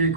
1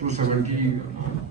270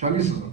40,000,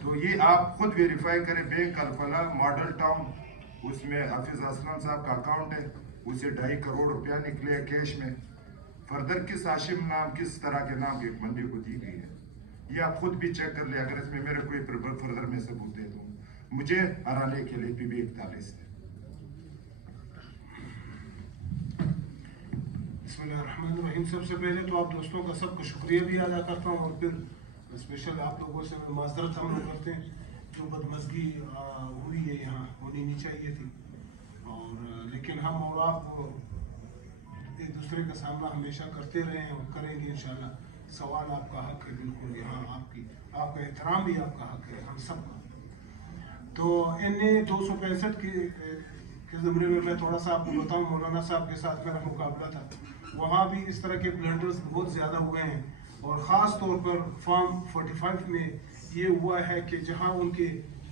تو یہ آپ خود ویریفائی کریں. بینک الفلاح ماڈل ٹاؤن, اس میں حافظ اسلم صاحب کا اکاؤنٹ ہے, اسے 2.5 کروڑ روپیہ نکلے ہیں کیش میں. فردر کس ہاشم نام, کس طرح کے نام ایک بندے کو دی گئی ہے, یہ آپ خود بھی چیک کر لیں. اگر اس میں میرے کوئی فردر میں ثبوت دے دوں, مجھے ہرانے کے لیے PB 41 ہے. بسم اللہ الرحمن الرحیم. سب سے پہلے تو آپ دوستوں کا سب کو شکریہ بھی ادا کرتا ہوں, اور پھر اسپیشل آپ لوگوں سے میں معذرت ہم لوگ کرتے ہیں. جو بدمزگی ہوئی ہے یہاں ہونی نہیں چاہیے تھی, اور لیکن ہم اور آپ ایک دوسرے کا سامنا ہمیشہ کرتے رہے ہیں اور کریں گے انشاءاللہ. سوال آپ کا حق ہے بالکل, یہاں آپ کا احترام بھی آپ کا حق ہے, ہم سب کا. تو NA 265 کے زمرے میں میں تھوڑا سا آپ کو بتاؤں, مولانا صاحب کے ساتھ میرا مقابلہ تھا, وہاں بھی اس طرح کے بلنڈرز بہت زیادہ ہوئے ہیں. اور خاص طور پر فارم 45 میں یہ ہوا ہے کہ جہاں ان کے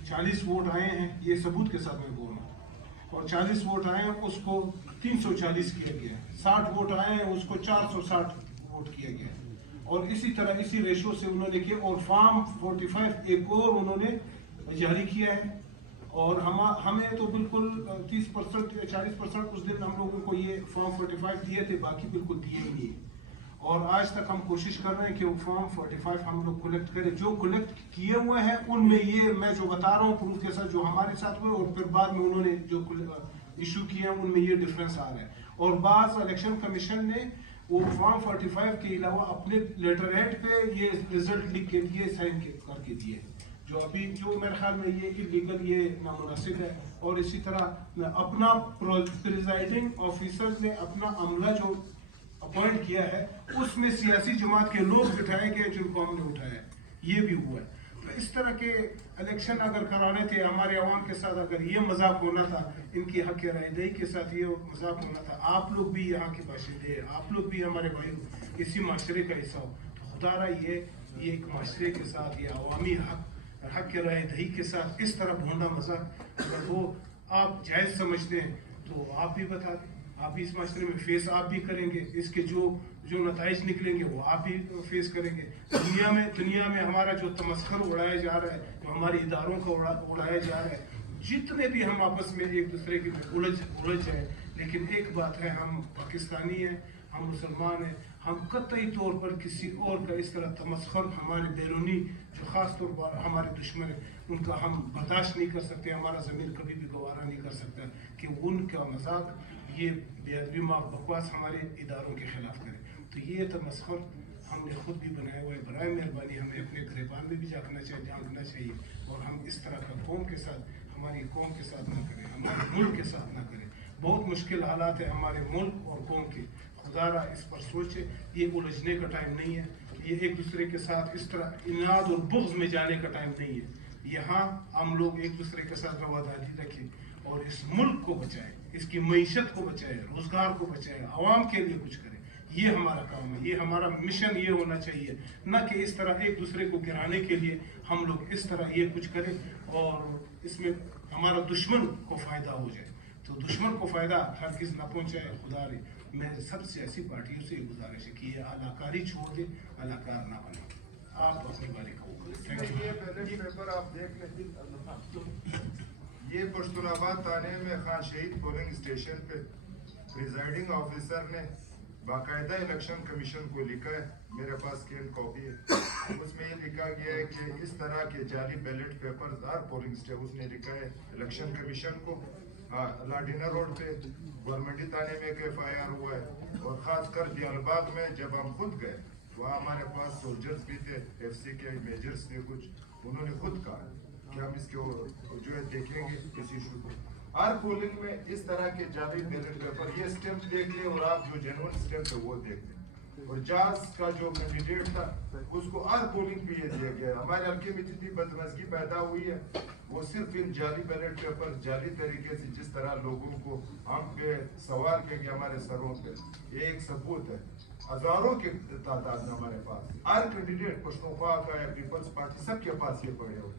40 ووٹ آئے ہیں, یہ ثبوت کے ساتھ میں بول رہا ہوں, اور 40 ووٹ آئے ہیں اس کو 340 کیا گیا, 60 ووٹ آئے ہیں اس کو 460 ووٹ کیا گیا, اور اسی طرح اسی ریشو سے انہوں نے کیا. اور فارم 45 ایک اور انہوں نے جاری کیا ہے, اور ہمیں تو بالکل 30% یا 40% اس دن ہم لوگوں کو یہ فارم 45 دیے تھے, باقی بالکل دیے ہی نہیں. اور آج تک ہم کوشش کر رہے ہیں کہ وہ فارم 45 ہم لوگ کلیکٹ کریں. جو کلیکٹ کیے ہوئے ہیں ان میں یہ میں جو بتا رہا ہوں پروف کے ساتھ جو ہمارے ساتھ ہوئے, اور پھر بعد میں انہوں نے جو ایشو کیا ان میں یہ ڈفرینس آ رہا ہے. اور بعض الیکشن کمیشن نے وہ فارم 45 کے علاوہ اپنے لیٹر ہیڈ پہ یہ رزلٹ لکھ کے دیے, سائن کر کے دیے, جو ابھی جو میرے خیال میں یہ انلیگل, یہ نامناسب ہے. اور اسی طرح اپنا پریزائڈنگ آفیسر نے اپنا عملہ جو اپوائنٹ کیا ہے اس میں سیاسی جماعت کے لوگ بٹھائے گئے جن کو ہم نے اٹھایا, یہ بھی ہوا ہے. تو اس طرح کے الیکشن اگر کرانے تھے ہمارے عوام کے ساتھ, اگر یہ مذاق ہونا تھا ان کی حق رائے دہی کے ساتھ, یہ مذاق ہونا تھا. آپ لوگ بھی یہاں کے باشندے ہیں, آپ لوگ بھی ہمارے بھائی اسی معاشرے کا حصہ ہو, تو خدا رہا یہ ایک معاشرے کے ساتھ, یہ عوامی حق کے رائے دہی کے ساتھ اس طرح بھونڈا مذاق اگر وہ آپ جائز سمجھتے ہیں تو آپ بھی بتا دیں. آپ بھی اس معاشرے میں فیس آپ بھی کریں گے, اس کے جو نتائج نکلیں گے وہ آپ بھی فیس کریں گے. دنیا میں ہمارا جو تمسخر اڑایا جا رہا ہے, جو ہمارے اداروں کا اڑایا جا رہا ہے, جتنے بھی ہم آپس میں ایک دوسرے کی الجھ جائیں, لیکن ایک بات ہے, ہم پاکستانی ہیں, ہم مسلمان ہیں, ہم قطعی طور پر کسی اور کا اس طرح تمسخر ہمارے بیرونی جو خاص طور پر ہمارے دشمن ہیں ان کا ہم برداشت نہیں کر سکتے. ہمارا ضمیر کبھی بھی گوارا نہیں کر سکتا کہ ان کا مذاق, یہ بے ادبی بکواس ہمارے اداروں کے خلاف کرے. تو یہ تمسخر ہم نے خود بھی بنایا ہوا ہے. برائے مہربانی ہمیں اپنے گریبان میں بھی جھانکنا چاہیے, اور ہم اس طرح کا قوم کے ساتھ, ہماری قوم کے ساتھ نہ کریں, ہمارے ملک کے ساتھ نہ کریں. بہت مشکل حالات ہیں ہمارے ملک اور قوم کے, خدا را اس پر سوچے. یہ الجھنے کا ٹائم نہیں ہے, یہ ایک دوسرے کے ساتھ اس طرح اناد اور بغض میں جانے کا ٹائم نہیں ہے. یہاں ہم لوگ ایک دوسرے کے ساتھ رواداری رکھیں اور اس ملک کو بچائیں, اس کی معیشت کو بچائیں, روزگار کو بچائیں, عوام کے لیے کچھ کریں. یہ ہمارا کام ہے, یہ ہمارا مشن یہ ہونا چاہیے, نہ کہ اس طرح ایک دوسرے کو گرانے کے لیے ہم لوگ اس طرح یہ کچھ کریں اور اس میں ہمارا دشمن کو فائدہ ہو جائے. تو دشمن کو فائدہ ہرگز نہ پہنچائے. خدا رے میں سب سیاسی پارٹیوں سے یہ گزارش ہے کہ یہ اداکاری چھوڑ دے, اداکار نہ بنے. آپ اپنی باری کو یہ پہلے پیپر آپ دیکھ لیں. یہ پشتون آباد تھانے میں خان شہید پولنگ اسٹیشن پہ پریزائڈنگ آفیسر نے باقاعدہ الیکشن کمیشن کو لکھا ہے, میرے پاس اسکین کاپی ہے, اس میں یہ لکھا گیا ہے کہ اس طرح کے جعلی بیلٹ پیپرز ہر پولنگ اسٹیشن, اس نے لکھا ہے الیکشن کمیشن کو. لاڈینر روڈ پہ گورنمنٹی تھانے میں ایک FIR ہوا ہے, اور خاص کر دیال باغ میں جب ہم خود گئے تو وہاں ہمارے پاس سولجرز بھی تھے, FC کے میجرز تھے کچھ, انہوں نے خود کہا کہ ہم اس کو جو ہے دیکھیں گے اس ایشو کو. ہر پولنگ میں اس طرح کے جعلی بیلٹ پیپر, یہ اسٹیمپ دیکھ لیں اور آپ جو جنون اسٹیمپ ہے وہ دیکھ لیں. اور جاز کا جو کینڈیڈیٹ تھا اس کو ہر پولنگ پہ یہ دیا گیا. ہمارے حلقے میں جتنی بدمزگی پیدا ہوئی ہے وہ صرف ان جعلی بیلٹ پیپر جعلی طریقے سے جس طرح لوگوں کو ہم پہ سوال کیا گیا ہمارے سروں پہ, یہ ایک ثبوت ہے. ہزاروں کی تعداد میں ہمارے پاس ہر کینڈیڈیٹ پشتونخوا کا یا پیپلز پارٹی سب کے پاس یہ پڑے ہو.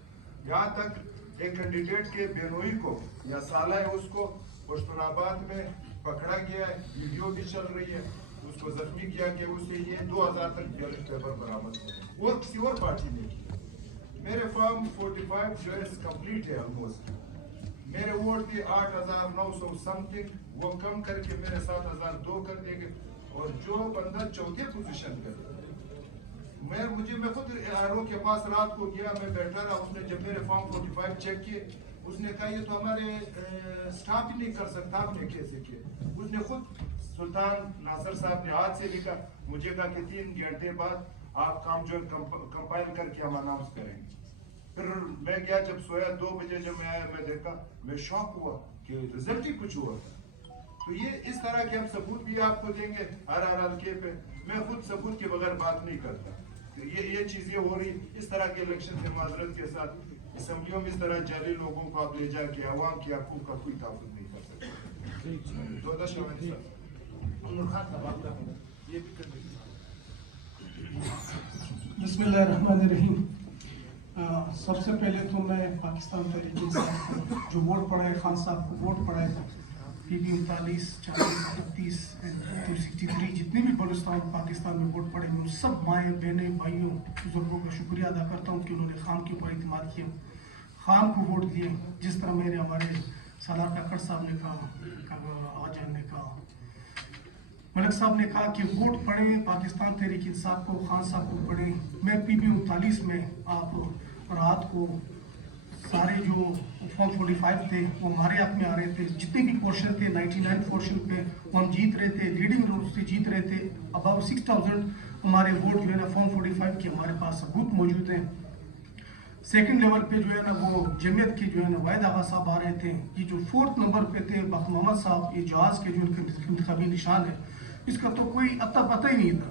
یہاں تک ایک کینڈیڈیٹ کے بینوئی کو یا سالہ ہے اس کو پشتون آباد میں پکڑا گیا ہے, ویڈیو بھی چل رہی ہے, اس کو زخمی کیا کہ اسے یہ 2000 تک بیلٹ پیپر برآمد ہوئے, وہ کسی اور پارٹی نے کیا. میرے فارم 45 جو ہے کمپلیٹ ہے آلموسٹ. میرے ووٹ تھے 8,900 سم تھنگ, وہ کم کر کے میرے 7,002 کر دیں گے. اور جو بندہ چوتھے پوزیشن پہ, میں خود آر او کے پاس رات کو گیا, میں بیٹھا رہا. اس نے جب میرے فارم 45 چیک کیے, اس نے کہا یہ تو ہمارے اسٹاف ہی نہیں کر سکتا, آپ نے کیسے کیا. اس نے خود سلطان ناصر صاحب نے ہاتھ سے لکھا, مجھے کہا کہ 3 گھنٹے بعد آپ کام جو کمپائل کر کے ہم اناؤنس کریں گے. پھر میں گیا, جب سویا 2 بجے جب میں آیا, میں دیکھا, میں شاک ہوا کہ رزلٹ ہی کچھ ہوا. تو یہ اس طرح کے ہم ثبوت بھی آپ کو دیں گے ہر حلقے پہ. میں خود ثبوت کے بغیر بات نہیں کرتا. تو یہ چیزیں ہو رہی اس طرح کے الیکشن سے معذرت کے ساتھ. اسمبلیوں میں اس طرح جعلی لوگوں کو آپ لے جا کے عوام کے حقوق کا کوئی تحفظ نہیں کر سکتے. تو بسم اللہ الرحمن الرحیم. سب سے پہلے تو میں پاکستان تحریک انصاف جو ووٹ پڑا ہے, خان صاحب کو ووٹ پڑا ہے, PB 39, 40, 38, 63 جتنے بھی بلوچستان پاکستان میں ووٹ پڑے ہیں, ان سب مائیں بہنیں بھائیوں بزرگوں کا شکریہ ادا کرتا ہوں کہ انہوں نے خان کے اوپر اعتماد کیا, خان کو ووٹ دیے. جس طرح ہمارے سالار کاکڑ صاحب نے کہا, آجان نے کہا, ملک صاحب نے کہا کہ ووٹ پڑے پاکستان تحریک انصاف کو, خان صاحب کو پڑے. میں PB 39 میں آپ رات کو سارے جو فارم 45 تھے وہ ہمارے حق میں آ رہے تھے. جتنے بھی پورشن تھے 99 پورشن پہ وہ ہم جیت رہے تھے, لیڈنگ رول سے جیت رہے تھے. اباؤ 6,000 ہمارے ووٹ جو ہے نا فارم 45 کے ہمارے پاس ثبوت موجود ہیں. سیکنڈ لیول پہ جو ہے نا وہ جمعیت کے جو ہے نا واحد آغا صاحب آ رہے تھے. یہ جو 4تھ نمبر پہ تھے بخت محمد صاحب, یہ جہاز کے جو ان کا انتخابی نشان ہے, اس کا تو کوئی اتا پتہ ہی نہیں تھا.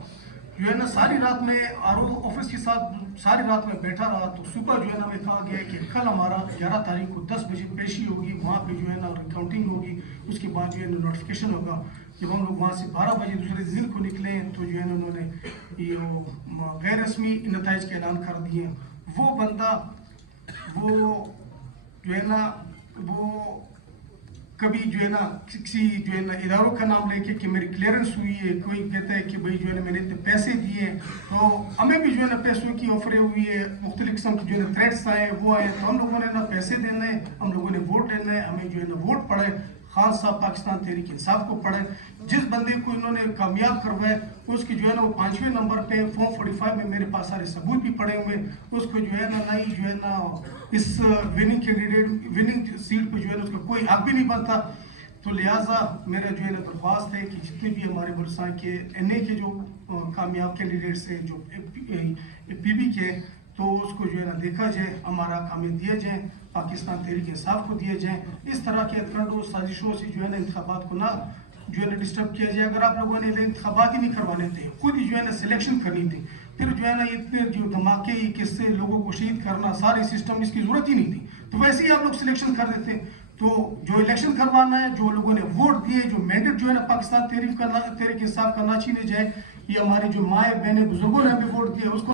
جو ہے نا ساری رات میں آر او آفس کے ساتھ ساری رات میں بیٹھا رہا. تو صبح جو ہے نا ہمیں کہا گیا کہ کل ہمارا 11 تاریخ کو 10 بجے پیشی ہوگی, وہاں پہ جو ہے نا ریکاؤنٹنگ ہوگی, اس کے بعد جو ہے نا نوٹیفیکیشن ہوگا. جب ہم لوگ وہاں سے 12 بجے دوسرے دن کو نکلے تو جو ہے نا انہوں نے یہ غیر رسمی نتائج کا اعلان کر دیے. وہ بندہ وہ جو ہے نا وہ کبھی جو ہے نا کسی جو ہے نا اداروں کا نام لے کے کہ میری کلیئرنس ہوئی ہے, کوئی کہتا ہے کہ بھائی جو ہے نا میں نے اتنے پیسے دیے. تو ہمیں بھی جو ہے نا پیسوں کی آفریں ہوئی ہے, مختلف قسم کی جو ہے نا تھریٹس آئے, وہ آئے. تو ہم لوگوں نے نا پیسے دینے ہیں, ہم لوگوں نے ووٹ لینا ہے. ہمیں جو ہے نا ووٹ پڑے خان صاحب پاکستان تحریک انصاف کو پڑے. جس بندے کو انہوں نے کامیاب کروائے اس کی جو ہے نا وہ 5ویں نمبر پہ فارم 45 میں میرے پاس سارے ثبوت بھی پڑے ہوئے. اس کو جو ہے نا نہیں جو ہے نا اس وننگ کینڈیڈیٹ وننگ سیٹ پہ جو ہے نا اس کا کوئی حق بھی نہیں بنتا. تو لہٰذا میرا جو ہے نا درخواست ہے کہ جتنے بھی ہمارے بلوچستان کے NA کے جو کامیاب کینڈیڈیٹس ہیں, جو PB کے, تو اس کو جو ہے نا دیکھا جائے, ہمارا کامیں دیے جائیں, پاکستان تحریک انصاف کو دیے جائیں. اس طرح کے اتکڑوں سازشوں سے جو ہے نا انتخابات کو نہ جو ہے نا ڈسٹرب کیا جائے. اگر آپ لوگوں نے انتخابات ہی نہیں کروانے تھے, خود ہی جو ہے نا سلیکشن کرنی تھی, پھر جو ہے نا اتنے جو دھماکے کس سے لوگوں کو شہید کرنا, سارے سسٹم, اس کی ضرورت ہی نہیں تھی. تو ویسے ہی آپ لوگ سلیکشن کر دیتے. تو جو الیکشن کروانا ہے, جو لوگوں نے ووٹ دیے, جو مینڈیٹ جو ہے نا پاکستان تحریک انصاف کا نہ چھینے جائے. یہ ہماری جو مائیں بہنیں بزرگوں نے ہمیں ووٹ دیا اس کو